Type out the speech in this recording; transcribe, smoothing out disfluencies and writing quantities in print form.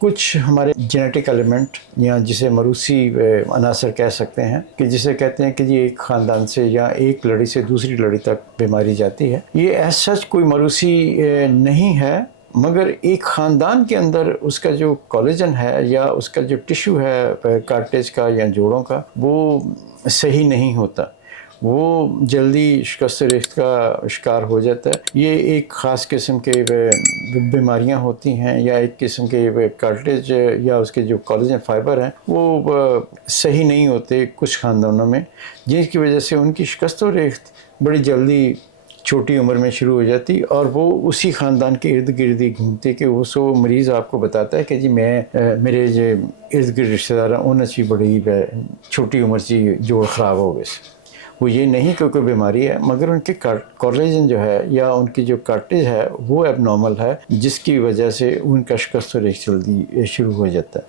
کچھ ہمارے genetic element یا جسے موروثی عناصر کہہ سکتے ہیں کہ جسے کہتے ہیں کہ جی ایک خاندان سے یا ایک لڑی سے دوسری لڑی تک بیماری جاتی ہے. یہ ایز سچ کوئی موروثی نہیں ہے، مگر ایک خاندان کے اندر اس کا جو کولیجن ہے یا اس کا جو ٹیشو ہے کارٹیج کا یا جوڑوں کا وہ صحیح نہیں ہوتا، وہ جلدی شکست ریخت کا شکار ہو جاتا ہے. یہ ایک خاص قسم کے بیماریاں ہوتی ہیں یا ایک قسم کے کارٹیج یا اس کے جو کولیجن فائبر ہیں وہ صحیح نہیں ہوتے کچھ خاندانوں میں، جس کی وجہ سے ان کی شکست و ریخت بڑی جلدی چھوٹی عمر میں شروع ہو جاتی اور وہ اسی خاندان کے ارد گرد ہی گھومتے کہ وہ مریض آپ کو بتاتا ہے کہ جی میرے جو ارد گرد رشتہ دار ہیں انہیں چی بڑی چھوٹی عمر سے جوڑ خراب ہو گئے. وہ یہ نہیں کہ کوئی بیماری ہے، مگر ان کے کولیجن جو ہے یا ان کی جو کارٹیج ہے وہ اب نارمل ہے، جس کی وجہ سے ان کا شکست و ریخت جلدی شروع ہو جاتا ہے.